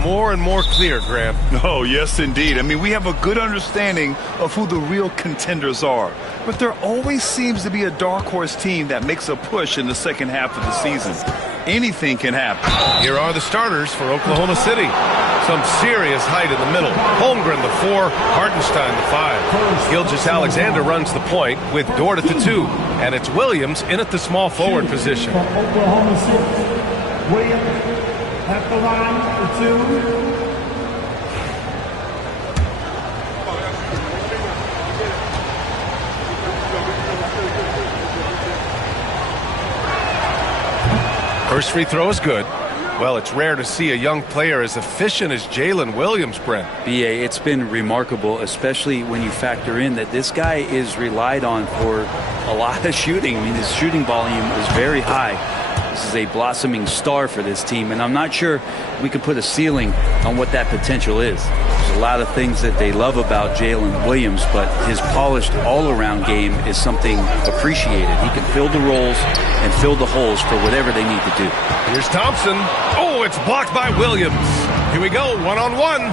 more and more clear, Grant. Oh, yes, indeed. I mean, we have a good understanding of who the real contenders are. But there always seems to be a dark horse team that makes a push in the second half of the season. Anything can happen. Here are the starters for Oklahoma City. Some serious height in the middle. Holmgren, the 4. Hartenstein, the 5. Gilgeous-Alexander runs the point with Dort at the 2. And it's Williams in at the small forward position. Oklahoma City. Williams at the line for 2. First free throw is good. Well, it's rare to see a young player as efficient as Jalen Williams, Brent. B.A., it's been remarkable, especially when you factor in that this guy is relied on for a lot of shooting. I mean, his shooting volume is very high. This is a blossoming star for this team, and I'm not sure we could put a ceiling on what that potential is. There's a lot of things that they love about Jalen Williams, but his polished all-around game is something appreciated. He can fill the roles and fill the holes for whatever they need to do. Here's Thompson. Oh, it's blocked by Williams. Here we go, one-on-one.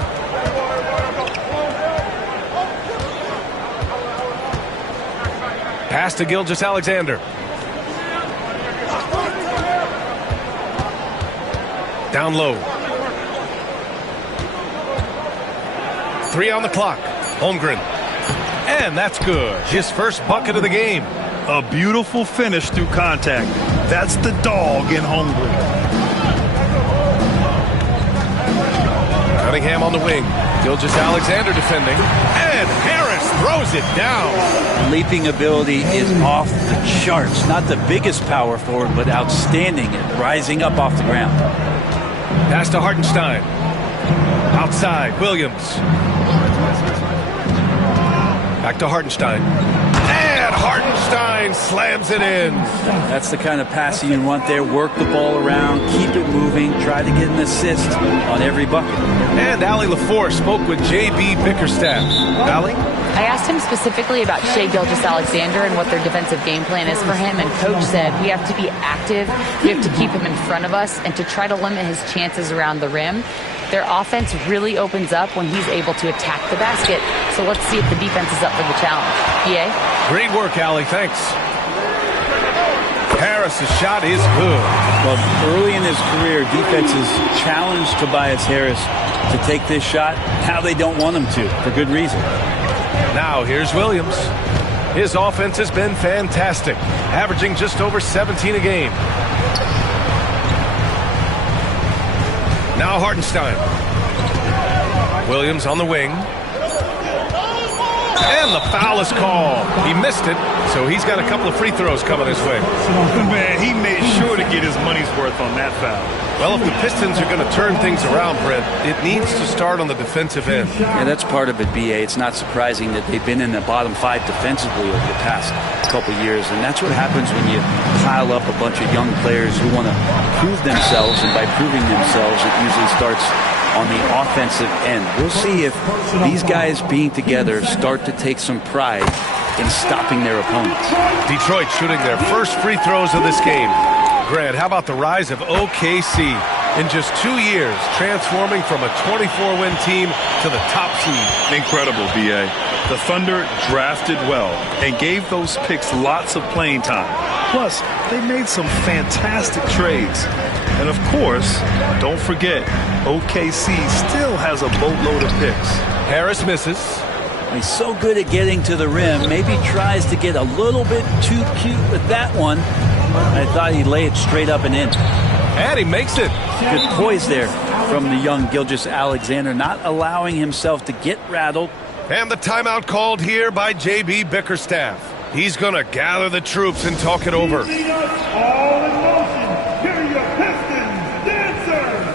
Pass to Gilgeous-Alexander. Down low. 3 on the clock. Holmgren. And that's good. His first bucket of the game. A beautiful finish through contact. That's the dog in Holmgren. Cunningham on the wing. Gilgeous-Alexander defending. And Harris throws it down. Leaping ability is off the charts. Not the biggest power forward, but outstanding at rising up off the ground. Pass to Hartenstein. Outside, Williams. Back to Hartenstein. And Hartenstein slams it in. That's the kind of passing you want there. Work the ball around, keep it moving, try to get an assist on every bucket. And Allie LaFour spoke with J.B. Bickerstaff. Allie? I asked him specifically about Shai Gilgeous-Alexander and what their defensive game plan is for him, and Coach said we have to be active, we have to keep him in front of us, and to try to limit his chances around the rim. Their offense really opens up when he's able to attack the basket. So let's see if the defense is up for the challenge. B.A.? Great work, Allie. Thanks. Harris's shot is good. Well, early in his career, defenses challenged Tobias Harris to take this shot. Now they don't want him to, for good reason. Now here's Williams. His offense has been fantastic, averaging just over 17 a game. Now Hartenstein. Williams on the wing. And the foul is called. He missed it, so he's got a couple of free throws coming his way. Man, he made sure to get his money's worth on that foul. Well, if the Pistons are going to turn things around, Brent, it needs to start on the defensive end. Yeah, that's part of it, B.A. It's not surprising that they've been in the bottom 5 defensively over the past couple years, and that's what happens when you pile up a bunch of young players who want to prove themselves, and by proving themselves, it usually starts on the offensive end. We'll see if these guys being together start to take some pride in stopping their opponents. Detroit shooting their first free throws of this game. Grant, how about the rise of OKC in just 2 years, transforming from a 24-win team to the top seed? Incredible, B.A. The Thunder drafted well and gave those picks lots of playing time. Plus, they made some fantastic trades. And of course, don't forget, OKC still has a boatload of picks. Harris misses. He's so good at getting to the rim, maybe tries to get a little bit too cute with that one. I thought he'd lay it straight up and in. And he makes it. Good poise there from the young Gilgeous-Alexander, not allowing himself to get rattled. And the timeout called here by J.B. Bickerstaff. He's going to gather the troops and talk it over. All in motion. Here are your Pistons dancers.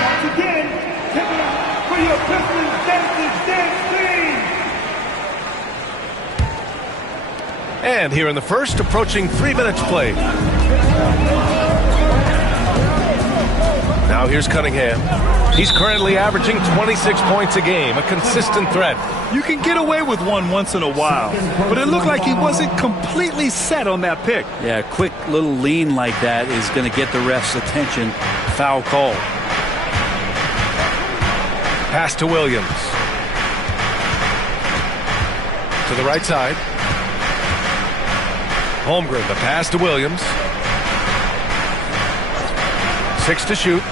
Once again, give it up for your Pistons dancers dance team. And here in the first, approaching 3 minutes played. Now here's Cunningham. He's currently averaging 26 points a game, a consistent threat. You can get away with one once in a while, but it looked like he wasn't completely set on that pick. Yeah, a quick little lean like that is going to get the ref's attention. Foul call. Pass to Williams. To the right side. Holmgren, the pass to Williams. 6 to shoot.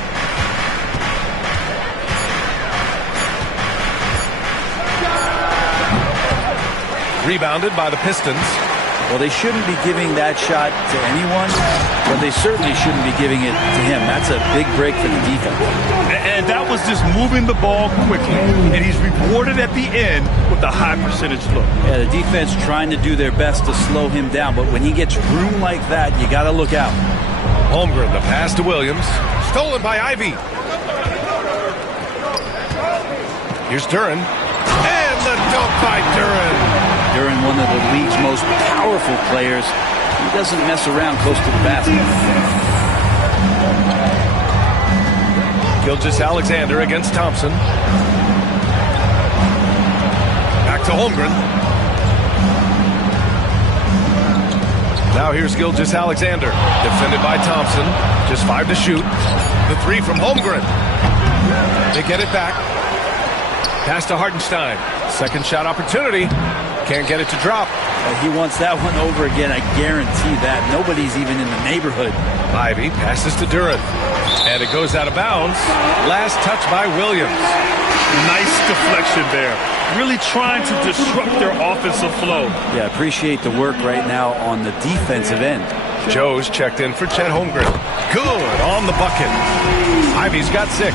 Rebounded by the Pistons. Well, they shouldn't be giving that shot to anyone, but they certainly shouldn't be giving it to him. That's a big break for the defense. And that was just moving the ball quickly. And he's rewarded at the end with a high percentage look. Yeah, the defense trying to do their best to slow him down, but when he gets room like that, you got to look out. Holmgren, the pass to Williams. Stolen by Ivy. Here's Duren. And the dunk by Duren. Duren, one of the league's most powerful players. He doesn't mess around close to the basket. Gilgeous-Alexander against Thompson. Back to Holmgren. Now here's Gilgeous-Alexander. Defended by Thompson. Just 5 to shoot. The 3 from Holmgren. They get it back. Pass to Hartenstein. Second shot opportunity. Can't get it to drop. He wants that one over again. I guarantee that. Nobody's even in the neighborhood. Ivy passes to Duren. And it goes out of bounds. Last touch by Williams. Nice deflection there. Really trying to disrupt their offensive flow. Yeah, appreciate the work right now on the defensive end. Joe's checked in for Chet Holmgren. Good on the bucket. Ivy's got 6.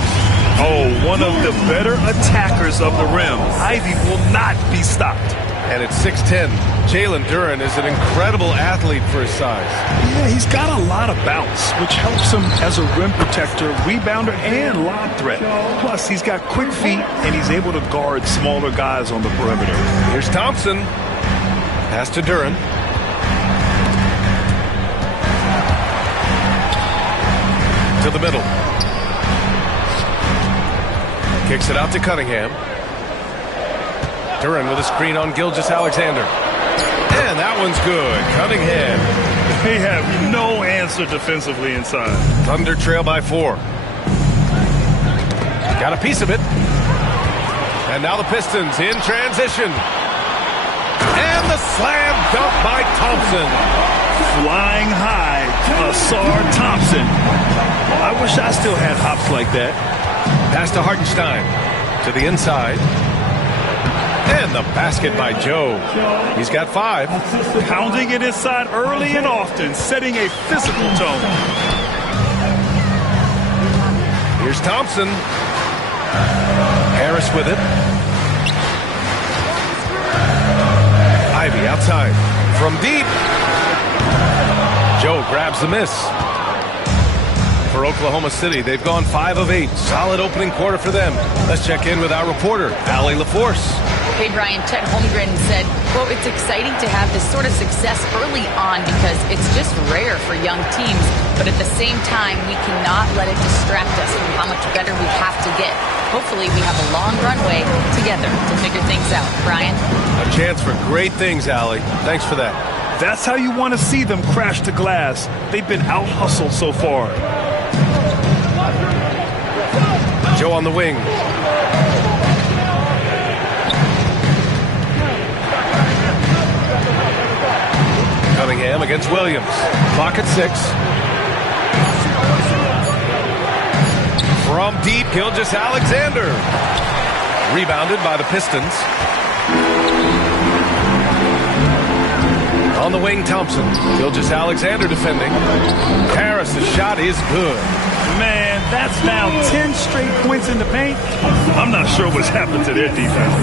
Oh, one of the better attackers of the rim. Ivy will not be stopped. And it's 6'10". Jalen Duren is an incredible athlete for his size. Yeah, he's got a lot of bounce, which helps him as a rim protector, rebounder, and lob threat. Plus, he's got quick feet, and he's able to guard smaller guys on the perimeter. Here's Thompson. Pass to Duren. To the middle. Kicks it out to Cunningham. Duren with a screen on Gilgeous-Alexander. And that one's good. Cunningham. They have no answer defensively inside. Thunder trail by 4. Got a piece of it. And now the Pistons in transition. And the slam dunk by Thompson. Flying high, Asar Thompson. I wish I still had hops like that. Pass to Hartenstein. To the inside. And the basket by Joe. He's got 5. Pounding it inside early and often, setting a physical tone. Here's Thompson. Harris with it. Ivy outside. From deep. Joe grabs the miss. For Oklahoma City, they've gone 5 of 8. Solid opening quarter for them. Let's check in with our reporter, Allie LaForce. Hey, Brian, Chet Holmgren said, quote, "It's exciting to have this sort of success early on because it's just rare for young teams. But at the same time, we cannot let it distract us from how much better we have to get. Hopefully, we have a long runway together to figure things out." Brian? A chance for great things, Allie. Thanks for that. That's how you want to see them crash the glass. They've been out-hustled so far. Joe on the wing. Cunningham against Williams. Clock at 6. From deep, Gilgeous-Alexander. Rebounded by the Pistons. On the wing, Thompson. Gilgeous-Alexander defending. Harris' shot is good. Man, that's now 10 straight points in the paint. I'm not sure what's happened to their defense.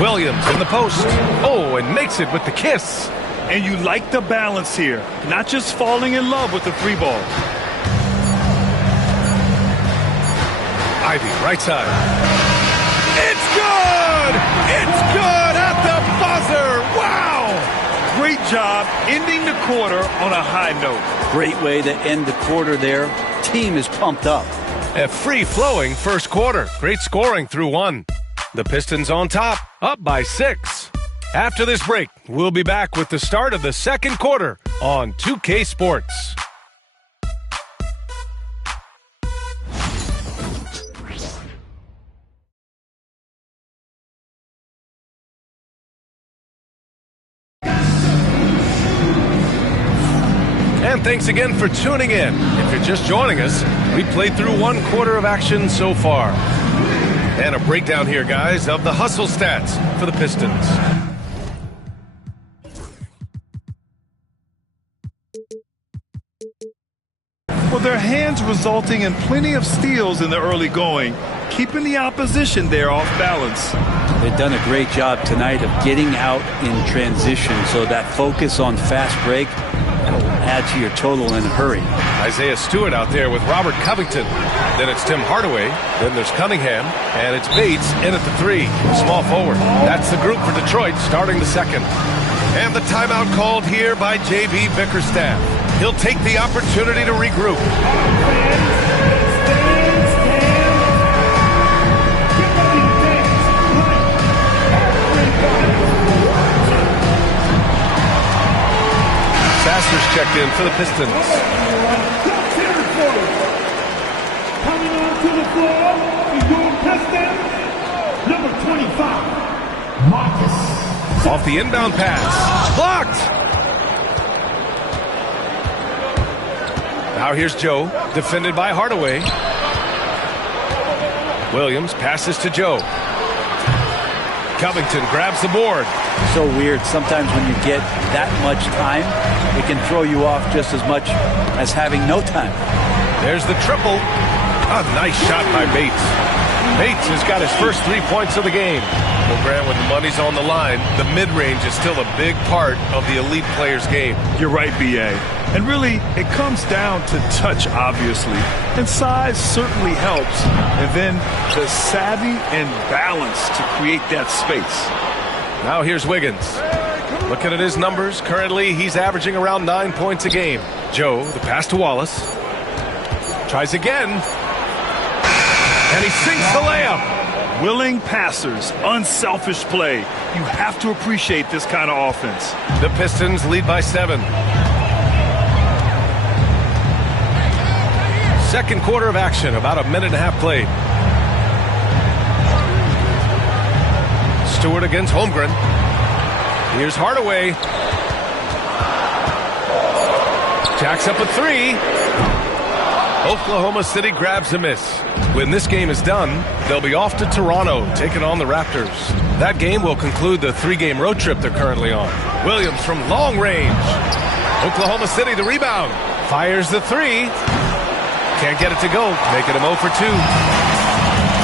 Williams in the post. Oh, and makes it with the kiss. And you like the balance here. Not just falling in love with the 3 ball. Ivy, right side. It's good! It's good at the buzzer! Wow! Great job ending the quarter on a high note. Great way to end the quarter there. Team is pumped up. A free-flowing first quarter. Great scoring through one. The Pistons on top, up by 6. After this break, we'll be back with the start of the second quarter on 2K Sports. And thanks again for tuning in. If you're just joining us, we played through one quarter of action so far. And a breakdown here, guys, of the hustle stats for the Pistons. Well, their hands resulting in plenty of steals in the early going, keeping the opposition there off balance. They've done a great job tonight of getting out in transition, so that focus on fast break will add to your total in a hurry. Isaiah Stewart out there with Robert Covington. Then it's Tim Hardaway. Then there's Cunningham. And it's Bates in at the 3, small forward. That's the group for Detroit starting the second. And the timeout called here by J.B. Bickerstaff. He'll take the opportunity to regroup. Sasser's checked in for the Pistons. Coming onto the floor for your Pistons, number 25, Marcus. Off the inbound pass. Blocked! Now here's Joe, defended by Hardaway. Williams passes to Joe. Covington grabs the board. So weird. Sometimes when you get that much time, it can throw you off just as much as having no time. There's the triple. A nice shot by Bates. Bates has got his first 3 points of the game. Well, Grant, when the money's on the line, the mid-range is still a big part of the elite player's game. You're right, B.A. And really, it comes down to touch, obviously. And size certainly helps. And then the savvy and balance to create that space. Now here's Wiggins. Looking at his numbers, currently he's averaging around 9 points a game. Joe, the pass to Wallace. Tries again. And he sinks the layup. Willing passers, unselfish play. You have to appreciate this kind of offense. The Pistons lead by 7. Second quarter of action, about a minute and a half played. Stewart against Holmgren. Here's Hardaway. Jacks up a 3. Oklahoma City grabs a miss. When this game is done, they'll be off to Toronto, taking on the Raptors. That game will conclude the 3-game road trip they're currently on. Williams from long range. Oklahoma City, the rebound. Fires the 3. Can't get it to go, making him 0 for 2.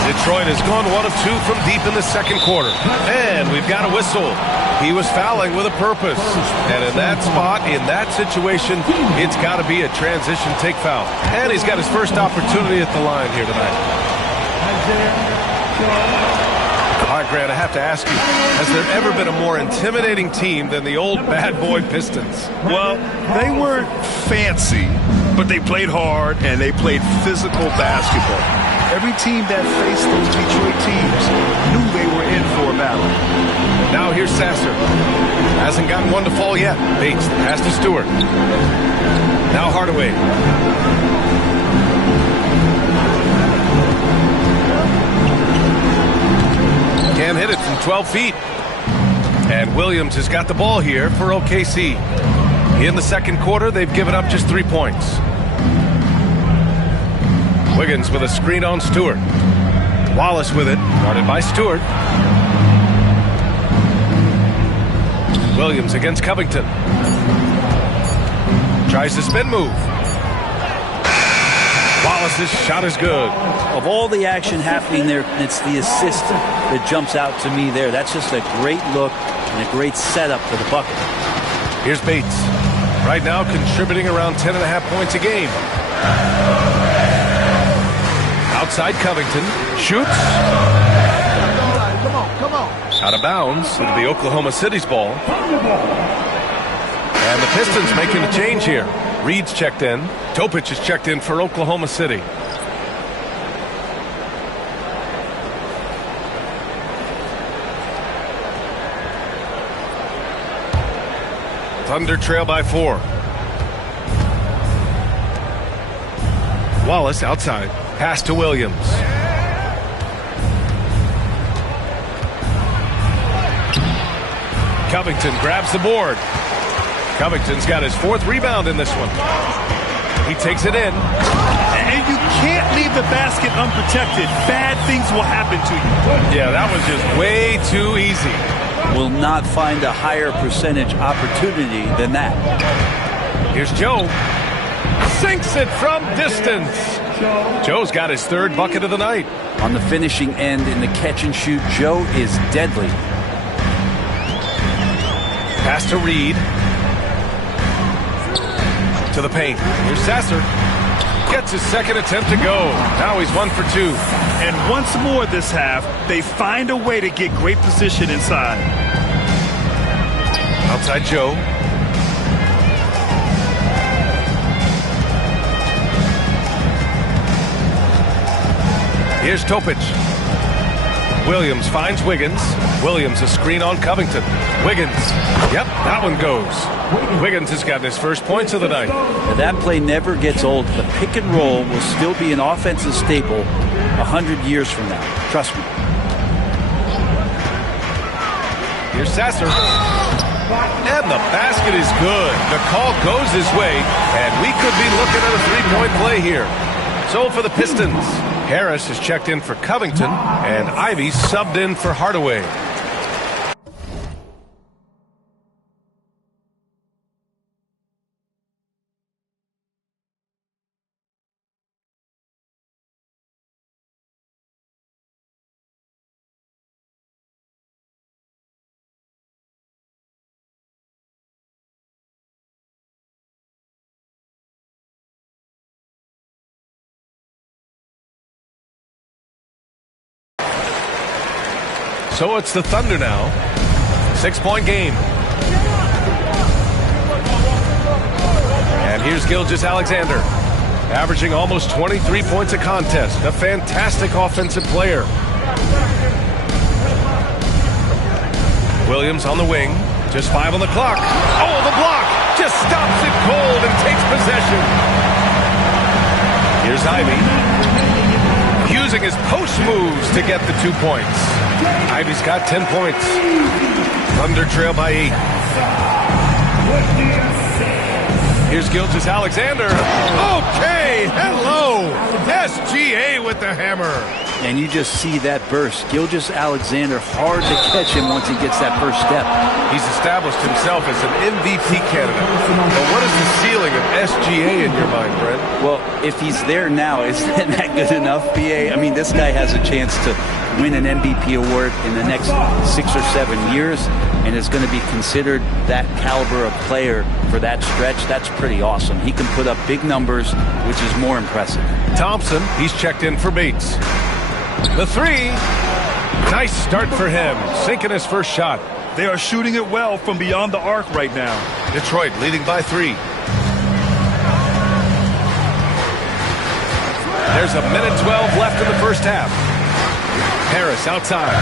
Detroit has gone 1 of 2 from deep in the second quarter. And we've got a whistle. He was fouling with a purpose. And in that spot, in that situation, it's got to be a transition take foul. And he's got his first opportunity at the line here tonight. All right, Grant, I have to ask you, has there ever been a more intimidating team than the old bad boy Pistons? Well, they weren't fancy, but they played hard and they played physical basketball. Every team that faced those Detroit teams knew they were in for a battle. Now here's Sasser. Hasn't gotten one to fall yet. Bates, the pass to Stewart. Now Hardaway. Can't hit it from 12 feet. And Williams has got the ball here for OKC. In the second quarter, they've given up just 3 points. Wiggins with a screen on Stewart. Wallace with it, guarded by Stewart. Williams against Covington. Tries the spin move. Wallace's shot is good. Of all the action happening there, it's the assist that jumps out to me there. That's just a great look and a great setup for the bucket. Here's Bates. Right now contributing around 10.5 points a game. Outside Covington. Shoots. Come on. Out of bounds. It'll be Oklahoma City's ball. And the Pistons making a change here. Reed's checked in. Topic is checked in for Oklahoma City. Thunder trail by 4. Wallace outside. Pass to Williams. Covington grabs the board. Covington's got his 4th rebound in this one. He takes it in. And you can't leave the basket unprotected. Bad things will happen to you. Yeah, that was just way too easy. Will not find a higher percentage opportunity than that. Here's Joe. Sinks it from distance. Joe's got his 3rd bucket of the night. On the finishing end in the catch and shoot, Joe is deadly. Pass to Reed. To the paint. Here's Sasser. Gets his 2nd attempt to go. Now he's 1 for 2. And once more this half, they find a way to get great position inside. Outside Joe. Here's Topic. Williams finds Wiggins. Williams a screen on Covington. Wiggins. Yep, that one goes. Wiggins has gotten his first points of the night. Now that play never gets old. The pick and roll will still be an offensive staple 100 years from now. Trust me. Here's Sasser. And the basket is good. The call goes his way, and we could be looking at a 3-point play here. So for the Pistons, Harris is checked in for Covington, and Ivy subbed in for Hardaway. So it's the Thunder now. 6-point game. And here's Gilgeous-Alexander, averaging almost 23 points a contest. A fantastic offensive player. Williams on the wing. Just 5 on the clock. Oh, the block! Just stops it cold and takes possession. Here's Ivy, using his post moves to get the 2 points. Ivy's got 10 points. Thunder trail by 8. Here's Gilgeous-Alexander. Okay, hello. SGA with the hammer. And you just see that burst. Gilgeous-Alexander, hard to catch him once he gets that first step. He's established himself as an MVP candidate. But what is the ceiling of SGA in your mind, Brent? Well, if he's there now, is that good enough, BA? I mean, this guy has a chance to win an MVP award in the next 6 or 7 years, and is going to be considered that caliber of player for that stretch. That's pretty awesome. He can put up big numbers, which is more impressive. Thompson, he's checked in for Bates. The 3. Nice start for him, sinking his first shot. They are shooting it well from beyond the arc right now. Detroit leading by 3. There's 1:12 left in the first half. Harris outside.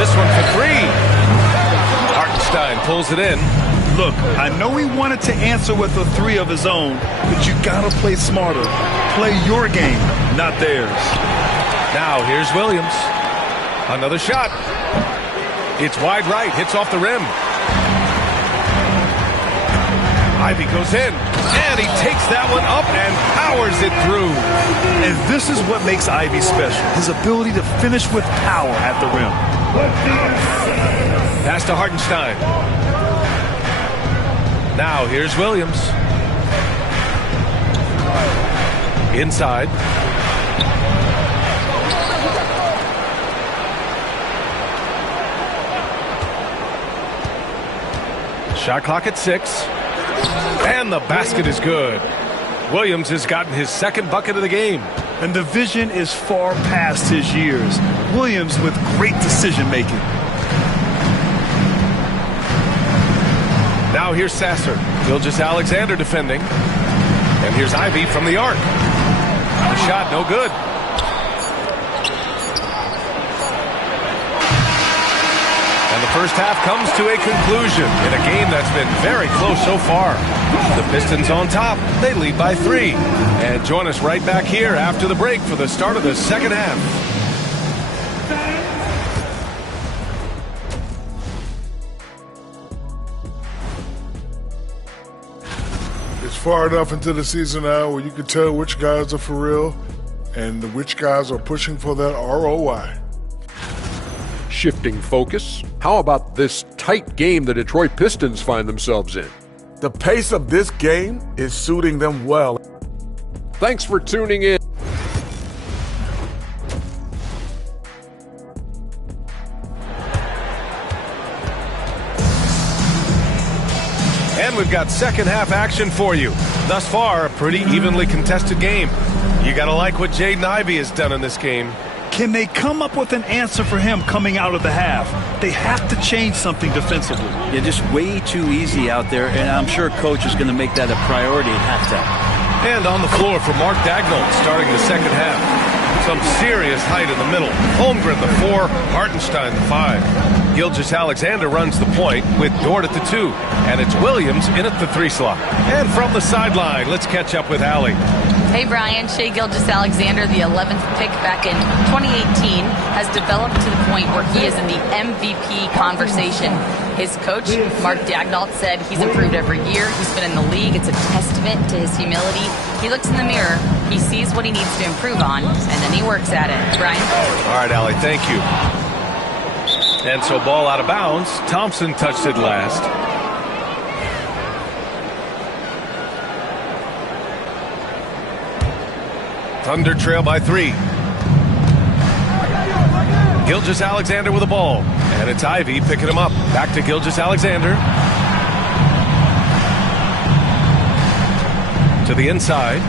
This one for 3. Hartenstein pulls it in. Look, I know he wanted to answer with a 3 of his own, but you gotta play smarter. Play your game, not theirs. Now here's Williams. Another shot. It's wide right, hits off the rim. Ivy goes in, and he takes that one up and powers it through. And this is what makes Ivy special, his ability to finish with power at the rim. Pass to Hartenstein. Now here's Williams. Inside. Shot clock at 6. And the basket is good. Williams has gotten his 2nd bucket of the game. And the vision is far past his years. Williams with great decision making. Now Now here's Sasser. Gilgeous-Alexander defending. And here's Ivy from the arc. The shot no good. And the first half comes to a conclusion in a game that's been very close so far. The Pistons on top. They lead by 3. And join us right back here after the break for the start of the second half. It's far enough into the season now where you can tell which guys are for real and which guys are pushing for that ROI. Shifting focus, how about this tight game the Detroit Pistons find themselves in? The pace of this game is suiting them well. Thanks for tuning in. And we've got second half action for you. Thus far, a pretty evenly contested game. You gotta like what Jaden Ivey has done in this game. Can they come up with an answer for him coming out of the half? They have to change something defensively. Yeah, just way too easy out there, and I'm sure Coach is going to make that a priority at halftime. And on the floor for Mark Daigneault starting the second half. Some serious height in the middle. Holmgren the 4, Hartenstein the 5. Gilgeous-Alexander runs the point with Dort at the 2. And it's Williams in at the 3 slot. And from the sideline, let's catch up with Allie. Hey, Brian. Shai Gilgeous-Alexander, the 11th pick back in 2018, has developed to the point where he is in the MVP conversation. His coach, Mark Daigneault, said he's improved every year. He's been in the league. It's a testament to his humility. He looks in the mirror, he sees what he needs to improve on, and then he works at it. Brian? All right, Allie, thank you. And so ball out of bounds. Thompson touched it last. Thunder trail by 3. Gilgeous-Alexander with the ball. And it's Ivy picking him up. Back to Gilgeous-Alexander. To the inside.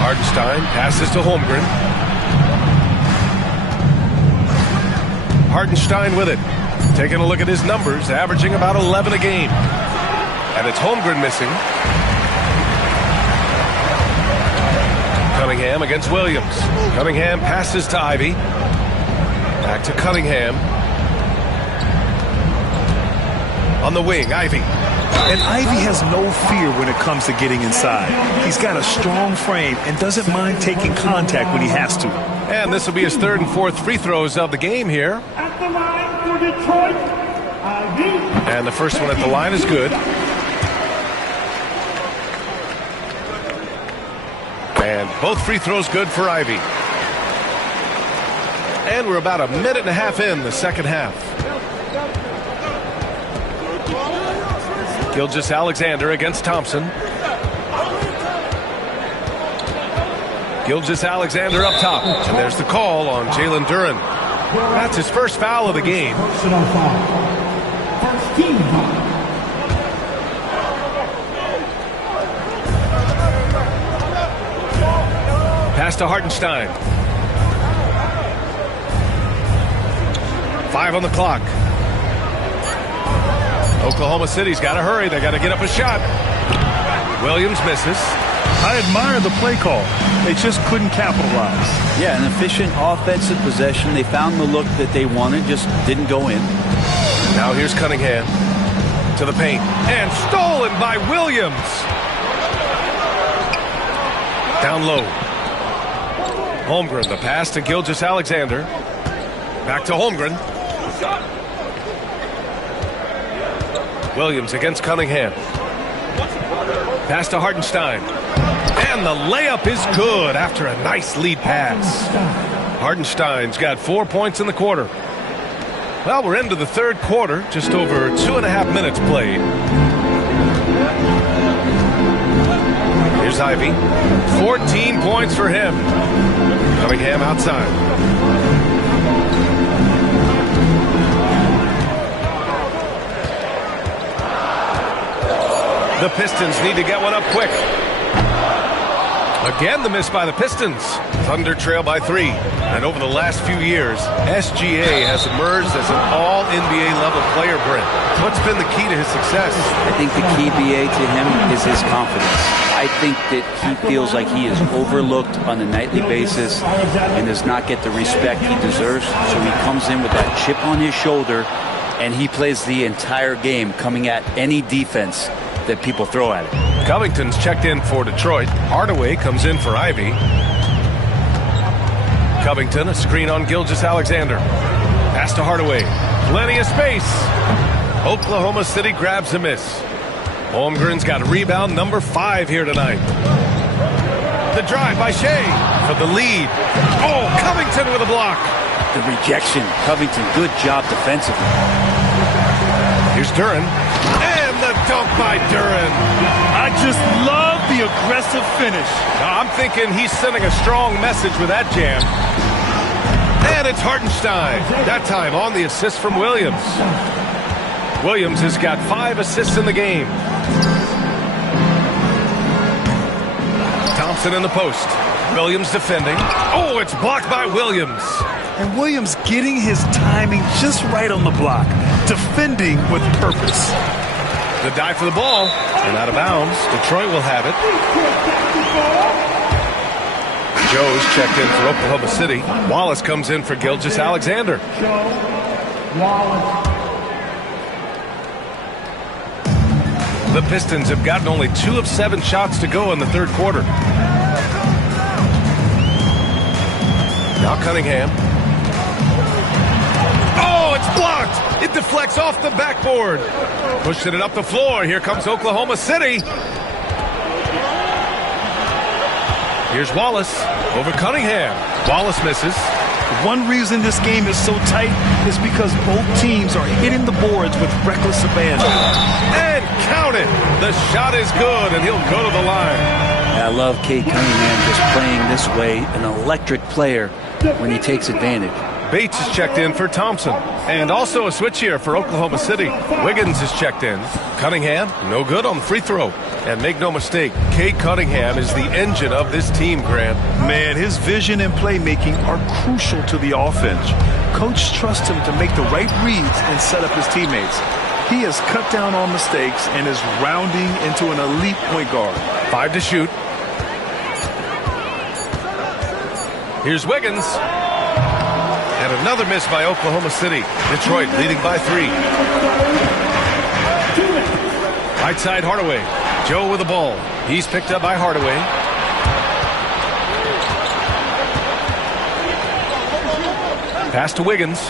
Hartenstein passes to Holmgren. Hartenstein with it. Taking a look at his numbers, averaging about 11 a game. And it's Holmgren missing. Cunningham against Williams. Cunningham passes to Ivy. Back to Cunningham. On the wing, Ivy. And Ivy has no fear when it comes to getting inside. He's got a strong frame and doesn't mind taking contact when he has to. And this will be his 3rd and 4th free throws of the game here. At the line for Detroit, Ivy. And the first one at the line is good. And both free throws good for Ivy. And we're about a minute and a half in the second half. Gilgeous-Alexander against Thompson. Gilgeous-Alexander up top. And there's the call on Jalen Duren. That's his first foul of the game. Personal foul. First team foul. Pass to Hartenstein. 5 on the clock. Oklahoma City's got to hurry. They got to get up a shot. Williams misses. I admire the play call. They just couldn't capitalize. Yeah, an efficient offensive possession. They found the look that they wanted, just didn't go in. Now here's Cunningham to the paint. And stolen by Williams. Down low. Holmgren, the pass to Gilgeous-Alexander. Back to Holmgren. Williams against Cunningham. Pass to Hartenstein. And the layup is good after a nice lead pass. Hartenstein's got 4 points in the quarter. Well, we're into the third quarter, just over 2.5 minutes played. Here's Ivy. 14 points for him. Cunningham outside. The Pistons need to get one up quick. Again, the miss by the Pistons. Thunder trail by 3. And over the last few years, SGA has emerged as an all-NBA level player, Brent. What's been the key to his success? I think the key, BA, to him is his confidence. I think that he feels like he is overlooked on a nightly basis and does not get the respect he deserves. So he comes in with that chip on his shoulder, and he plays the entire game coming at any defense that people throw at him. Covington's checked in for Detroit. Hardaway comes in for Ivy. Covington, a screen on Gilgeous-Alexander. Pass to Hardaway. Plenty of space. Oklahoma City grabs a miss. Holmgren's got rebound number 5 here tonight. The drive by Shea for the lead. Oh, Covington with a block. The rejection. Covington, good job defensively. Here's Duren. And the dunk by Duren. I just love the aggressive finish. Now, I'm thinking he's sending a strong message with that jam. And it's Hartenstein. That time on the assist from Williams. Williams has got 5 assists in the game. Thompson in the post. Williams defending. Oh, it's blocked by Williams. And Williams getting his timing just right on the block. Defending with purpose. The dive for the ball. And out of bounds. Detroit will have it. Joe's checked in for Oklahoma City. Wallace comes in for Gilgeous-Alexander. The Pistons have gotten only 2 of 7 shots to go in the third quarter. Now Cunningham. Oh, it's blocked. It deflects off the backboard. Pushing it up the floor. Here comes Oklahoma City. Here's Wallace over Cunningham. Wallace misses. One reason this game is so tight is because both teams are hitting the boards with reckless abandon. And count it. The shot is good, and he'll go to the line. I love Cade Cunningham just playing this way, an electric player when he takes advantage. Bates is checked in for Thompson. And also a switch here for Oklahoma City. Wiggins is checked in. Cunningham, no good on the free throw. And make no mistake, Cade Cunningham is the engine of this team, Grant. Man, his vision and playmaking are crucial to the offense. Coach trusts him to make the right reads and set up his teammates. He has cut down on mistakes and is rounding into an elite point guard. 5 to shoot. Here's Wiggins. And another miss by Oklahoma City. Detroit leading by 3. Right side Hardaway. Joe with the ball. He's picked up by Hardaway. Pass to Wiggins.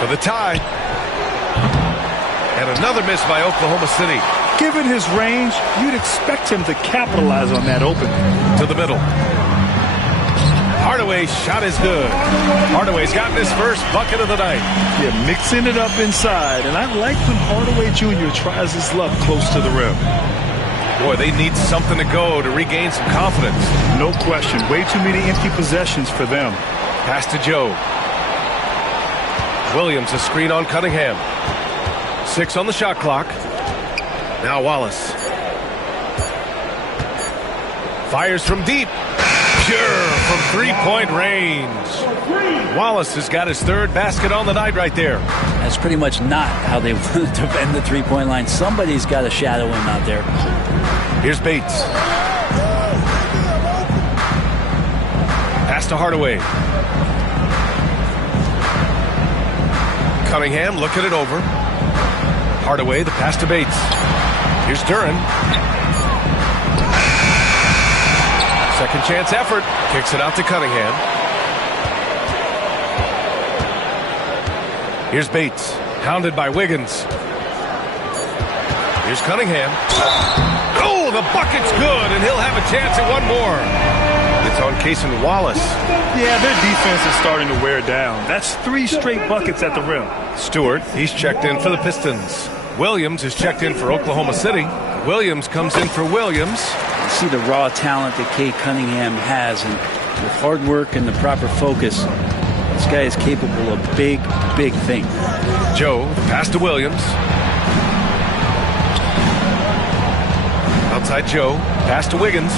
For the tie. And another miss by Oklahoma City. Given his range, you'd expect him to capitalize on that opening. To the middle. Hardaway's shot is good. Hardaway's gotten his first bucket of the night. Yeah, mixing it up inside. And I like when Hardaway Jr. tries his luck close to the rim. Boy, they need something to go to regain some confidence. No question. Way too many empty possessions for them. Pass to Joe. Williams, a screen on Cunningham. 6 on the shot clock. Now Wallace. Fires from deep. Pure from three-point range. Wallace has got his 3rd basket on the night right there. That's pretty much not how they want to defend the three-point line. Somebody's got to shadow him out there. Here's Bates. Pass to Hardaway. Cunningham looking it over. Hardaway, the pass to Bates. Here's Duren. Second chance effort. Kicks it out to Cunningham. Here's Bates. Hounded by Wiggins. Here's Cunningham. Oh, the bucket's good, and he'll have a chance at one more. It's on Cason Wallace. Yeah, their defense is starting to wear down. That's 3 straight buckets at the rim. Stewart, he's checked in for the Pistons. Williams is checked in for Oklahoma City. Williams comes in for Williams. You see the raw talent that Cade Cunningham has, and with hard work and the proper focus, this guy is capable of big, big things. Joe, pass to Williams. Outside Joe. Pass to Wiggins.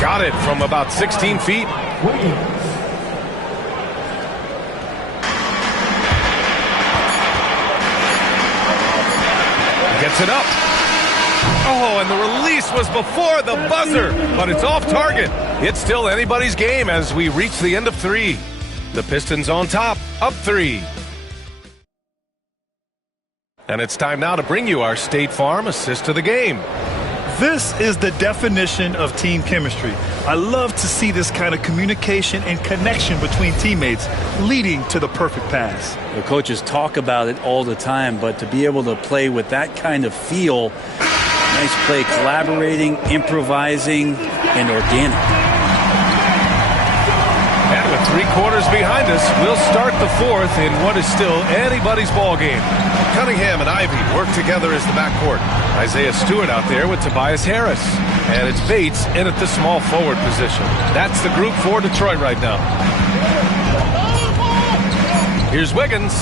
Got it from about 16 feet. Gets it up. Oh, and the release was before the buzzer, but it's off target. It's still anybody's game as we reach the end of 3. The Pistons on top, up 3. And it's time now to bring you our State Farm assist of the game. This is the definition of team chemistry. I love to see this kind of communication and connection between teammates leading to the perfect pass. The coaches talk about it all the time, but to be able to play with that kind of feel, nice play, collaborating, improvising, and organic. And with 3 quarters behind us, we'll start the 4th in what is still anybody's ball game. Cunningham and Ivy work together as the backcourt. Isaiah Stewart out there with Tobias Harris. And it's Bates in at the small forward position. That's the group for Detroit right now. Here's Wiggins.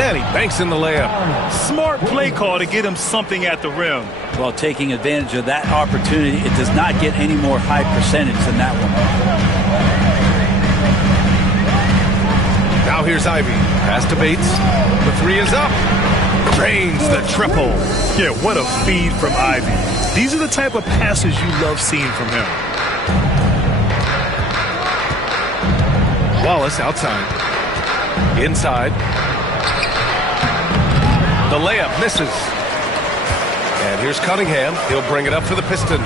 And he banks in the layup. Smart play call to get him something at the rim. While taking advantage of that opportunity, it does not get any more high percentage than that one. Now here's Ivy. Pass to Bates. The 3 is up. Drains the triple. Yeah, what a feed from Ivy. These are the type of passes you love seeing from him. Wallace outside. Inside. The layup misses. And here's Cunningham. He'll bring it up for the Pistons.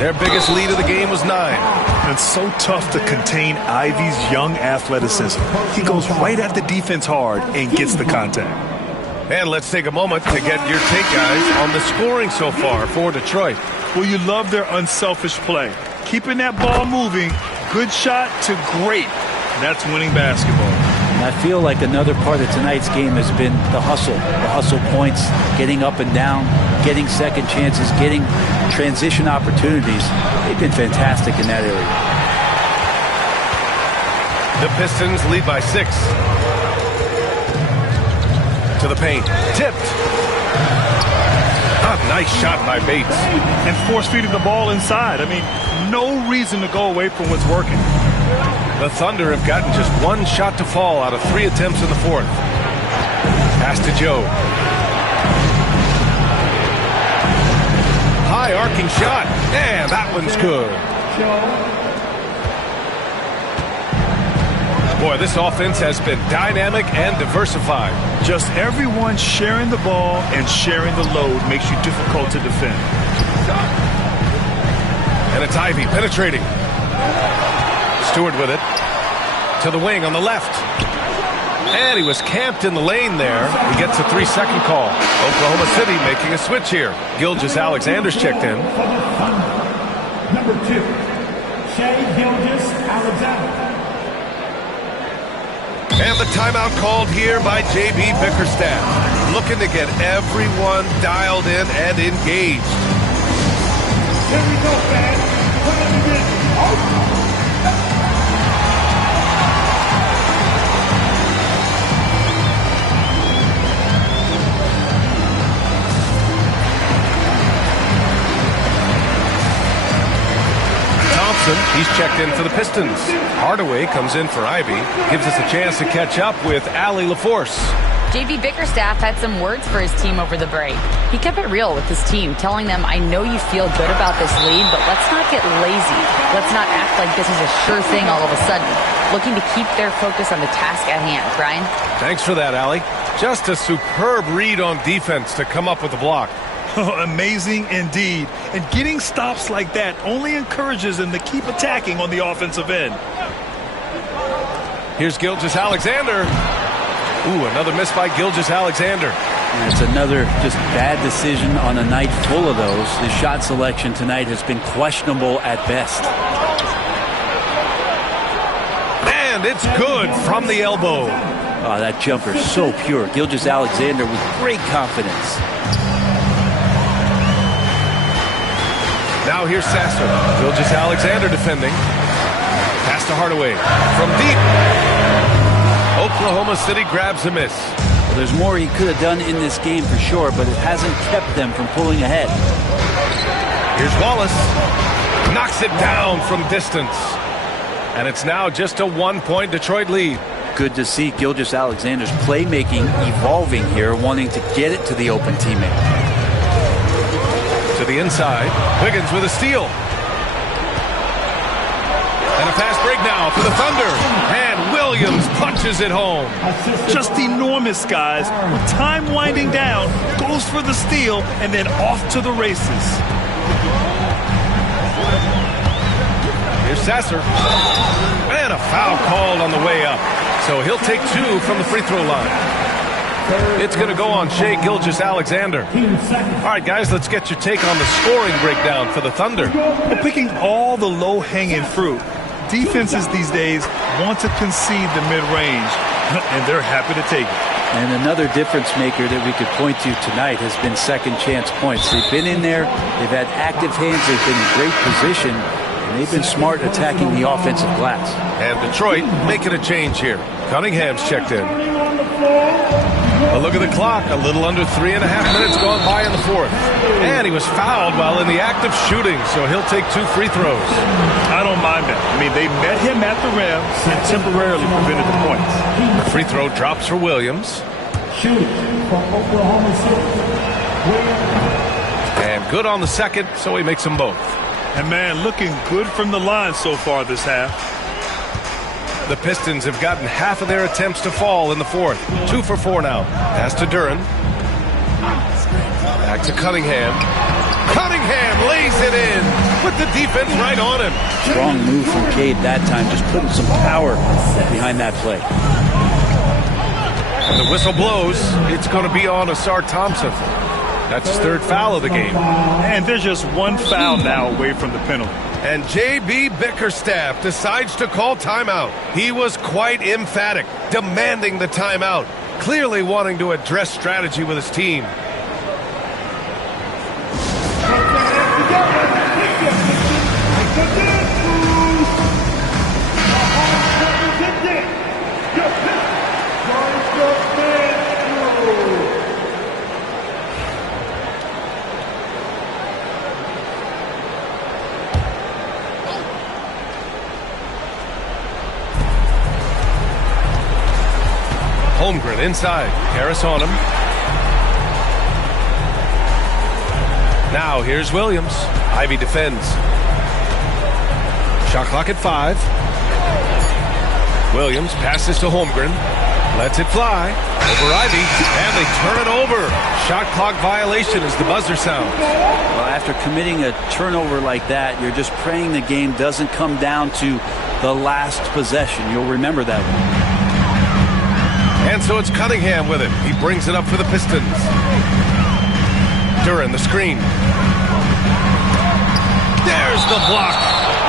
Their biggest lead of the game was 9. It's so tough to contain Ivy's young athleticism. He goes right at the defense hard and gets the contact. And let's take a moment to get your take, guys, on the scoring so far for Detroit. Well, you love their unselfish play. Keeping that ball moving, good shot to great. That's winning basketball. And I feel like another part of tonight's game has been the hustle points, getting up and down, getting second chances, getting transition opportunities. They've been fantastic in that area. The Pistons lead by 6. To the paint. Tipped. A nice shot by Bates. And force-feeding the ball inside. I mean, no reason to go away from what's working. The Thunder have gotten just 1 shot to fall out of 3 attempts in the 4th. Pass to Joe. High arcing shot. And that one's good. Boy, this offense has been dynamic and diversified. Just everyone sharing the ball and sharing the load makes you difficult to defend. And it's Ivy penetrating. Stewart with it. To the wing on the left. And he was camped in the lane there. He gets a 3-second call. Oklahoma City making a switch here. Gilgeous-Alexander's checked in. Number 2, Shai Gilgeous-Alexander. And the timeout called here by J.B. Bickerstaff. Looking to get everyone dialed in and engaged. Here we go, fans. He's checked in for the Pistons. Hardaway comes in for Ivy. Gives us a chance to catch up with Allie LaForce. J.B. Bickerstaff had some words for his team over the break. He kept it real with his team, telling them, I know you feel good about this lead, but let's not get lazy. Let's not act like this is a sure thing all of a sudden. Looking to keep their focus on the task at hand. Brian? Thanks for that, Allie. Just a superb read on defense to come up with the block. Amazing indeed. And getting stops like that only encourages them to keep attacking on the offensive end. Here's Gilgeous-Alexander. Ooh, another miss by Gilgeous-Alexander. And it's another just bad decision on a night full of those. His shot selection tonight has been questionable at best. And it's good from the elbow. Oh, that jumper is so pure. Gilgeous-Alexander with great confidence. Now here's Sasser. Gilgeous-Alexander defending. Pass to Hardaway. From deep. Oklahoma City grabs a miss. Well, there's more he could have done in this game for sure, but it hasn't kept them from pulling ahead. Here's Wallace. Knocks it down from distance. And it's now just a 1-point Detroit lead. Good to see Gilgeous-Alexander's playmaking evolving here, wanting to get it to the open teammate. To the inside. Wiggins with a steal. And a fast break now for the Thunder. And Williams punches it home. Just enormous, guys. With time winding down, goes for the steal, and then off to the races. Here's Sasser. And a foul called on the way up. So he'll take 2 from the free throw line. It's going to go on Shai Gilgeous-Alexander. All right, guys, let's get your take on the scoring breakdown for the Thunder. Well, picking all the low-hanging fruit. Defenses these days want to concede the mid-range, and they're happy to take it. And another difference maker that we could point to tonight has been second chance points. They've been in there, they've had active hands, they've been in great position, and they've been smart attacking the offensive glass. And Detroit making a change here. Cunningham's checked in. A look at the clock. A little under 3.5 minutes gone by in the fourth. And he was fouled while in the act of shooting, so he'll take 2 free throws. I don't mind that. I mean, they met him at the rim and temporarily prevented the points. The free throw drops for Williams. Shooting from Oklahoma City. And good on the second, so he makes them both. And, man, looking good from the line so far this half. The Pistons have gotten half of their attempts to fall in the fourth. 2 for 4 now. Pass to Duren. Back to Cunningham. Cunningham lays it in with the defense right on him. Strong move from Cade that time, just putting some power behind that play. And the whistle blows. It's going to be on Asar Thompson. That's his 3rd foul of the game. And there's just 1 foul now away from the penalty. And J.B. Bickerstaff decides to call timeout. He was quite emphatic, demanding the timeout, clearly wanting to address strategy with his team. Holmgren inside. Harris on him. Now here's Williams. Ivy defends. Shot clock at 5. Williams passes to Holmgren. Lets it fly. Over Ivy. And they turn it over. Shot clock violation as the buzzer sounds. Well, after committing a turnover like that, you're just praying the game doesn't come down to the last possession. You'll remember that one. And so it's Cunningham with it. He brings it up for the Pistons. Duren, the screen. There's the block.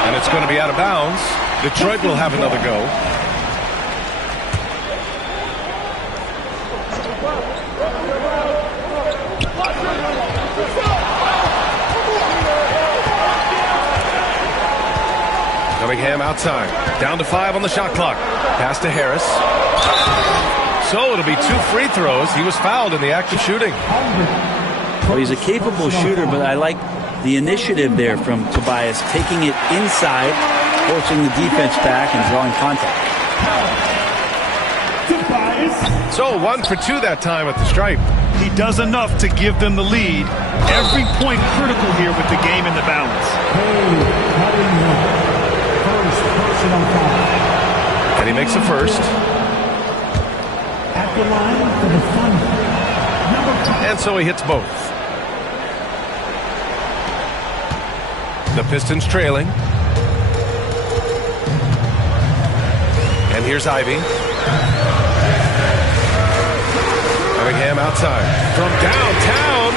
And it's going to be out of bounds. Detroit will have another go. Cunningham outside. Down to 5 on the shot clock. Pass to Harris. So it'll be 2 free throws. He was fouled in the act of shooting. Well, he's a capable shooter, but I like the initiative there from Tobias, taking it inside, forcing the defense back and drawing contact. So 1 for 2 that time at the stripe. He does enough to give them the lead. Every point critical here with the game in the balance. And he makes the first. And so he hits both. The Pistons trailing. And here's Ivy. Cunningham outside. From downtown.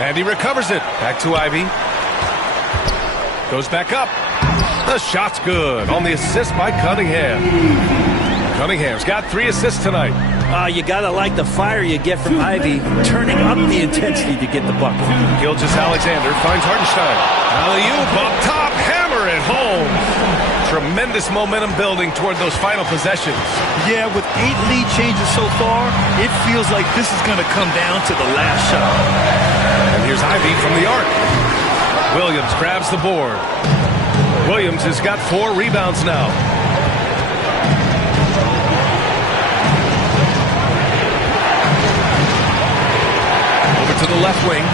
And he recovers it. Back to Ivy. Goes back up. The shot's good on the assist by Cunningham. Cunningham's got 3 assists tonight. You got to like the fire you get from Ivy, turning up the intensity to get the bucket. Gilgeous-Alexander finds Hartenstein. Alley-oop up top, hammer it home. Tremendous momentum building toward those final possessions. Yeah, with 8 lead changes so far, it feels like this is going to come down to the last shot. And here's Ivy from the arc. Williams grabs the board. Williams has got 4 rebounds now. Over to the left wing.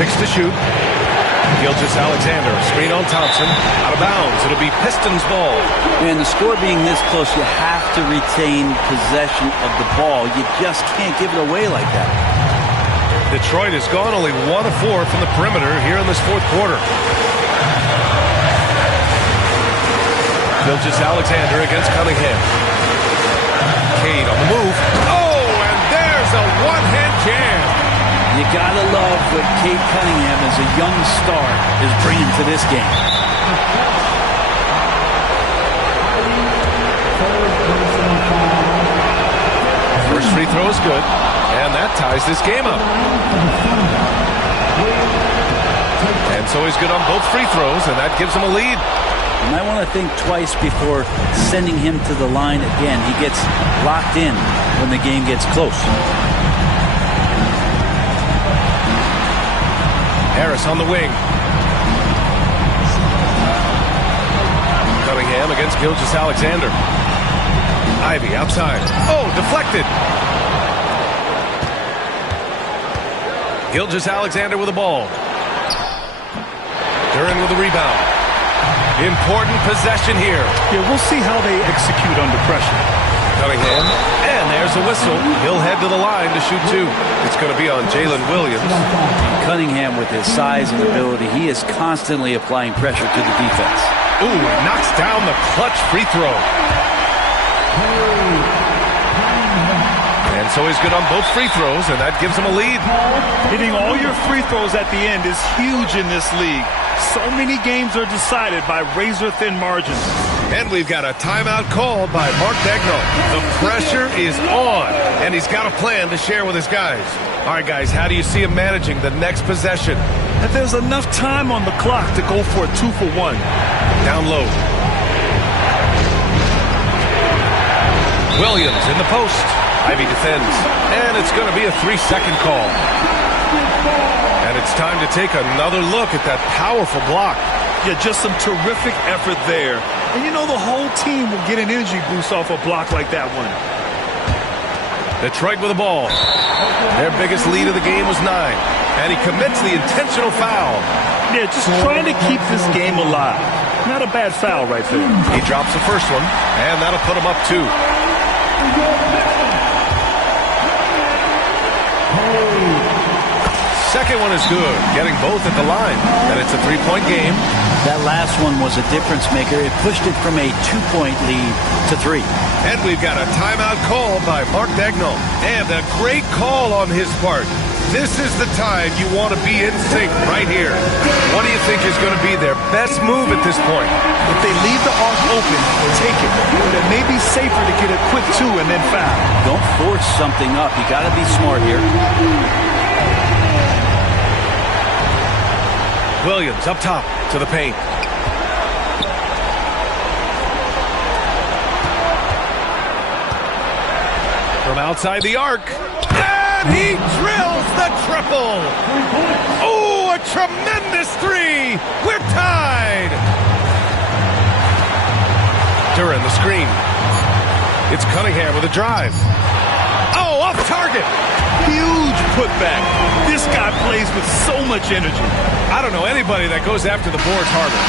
Six to shoot. Gilgeous-Alexander, screen on Thompson. Out of bounds. It'll be Pistons ball. And the score being this close, you have to retain possession of the ball. You just can't give it away like that. Detroit has gone only 1 of 4 from the perimeter here in this fourth quarter. Gilgeous-Alexander against Cunningham. Cade on the move. Oh, and there's a one-hand jam. You gotta love what Cade Cunningham, as a young star, is bringing to this game. First free throw is good, and that ties this game up. And so he's good on both free throws, and that gives him a lead. You might want to think twice before sending him to the line again. He gets locked in when the game gets close. Harris on the wing. Cunningham against Gilgeous-Alexander. Ivy outside. Oh, deflected. Gilgeous-Alexander with the ball. Duran with the rebound. Important possession here. Yeah, we'll see how they execute under pressure. Cunningham, and there's a whistle. He'll head to the line to shoot 2. It's going to be on Jalen Williams. Cunningham, with his size and ability, he is constantly applying pressure to the defense. Ooh, knocks down the clutch free throw. And so he's good on both free throws, and that gives him a lead. Hitting all your free throws at the end is huge in this league. So many games are decided by razor-thin margins. And we've got a timeout called by Mark Daigneault. The pressure is on, and he's got a plan to share with his guys. All right, guys, how do you see him managing the next possession? If there's enough time on the clock to go for a 2-for-1. Down low. Williams in the post. Ivy defends, and it's going to be a 3-second call. And it's time to take another look at that powerful block. Yeah, just some terrific effort there. And you know the whole team will get an energy boost off a block like that one. Detroit with the ball. Their biggest lead of the game was 9. And he commits the intentional foul. Yeah, just trying to keep this game alive. Not a bad foul right there. He drops the first one, and that'll put him up 2. Second one is good, getting both at the line. And it's a 3-point game. That last one was a difference maker. It pushed it from a 2-point lead to 3. And we've got a timeout called by Mark Daigneault. And a great call on his part. This is the time you want to be in sync right here. What do you think is going to be their best move at this point? If they leave the arc open, take it. But it may be safer to get a quick 2 and then foul. Don't force something up. You got to be smart here. Williams up top to the paint. From outside the arc. And he drills the triple. Oh, a tremendous 3. We're tied. Duran the screen. It's Cunningham with a drive. Oh, off target. Huge putback. This guy plays with so much energy. I don't know anybody that goes after the boards harder.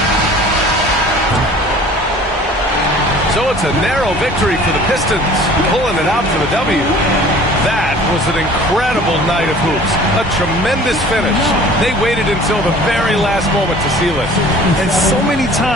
So it's a narrow victory for the Pistons, pulling it out for the W. That was an incredible night of hoops. A tremendous finish. They waited until the very last moment to seal it. And so many times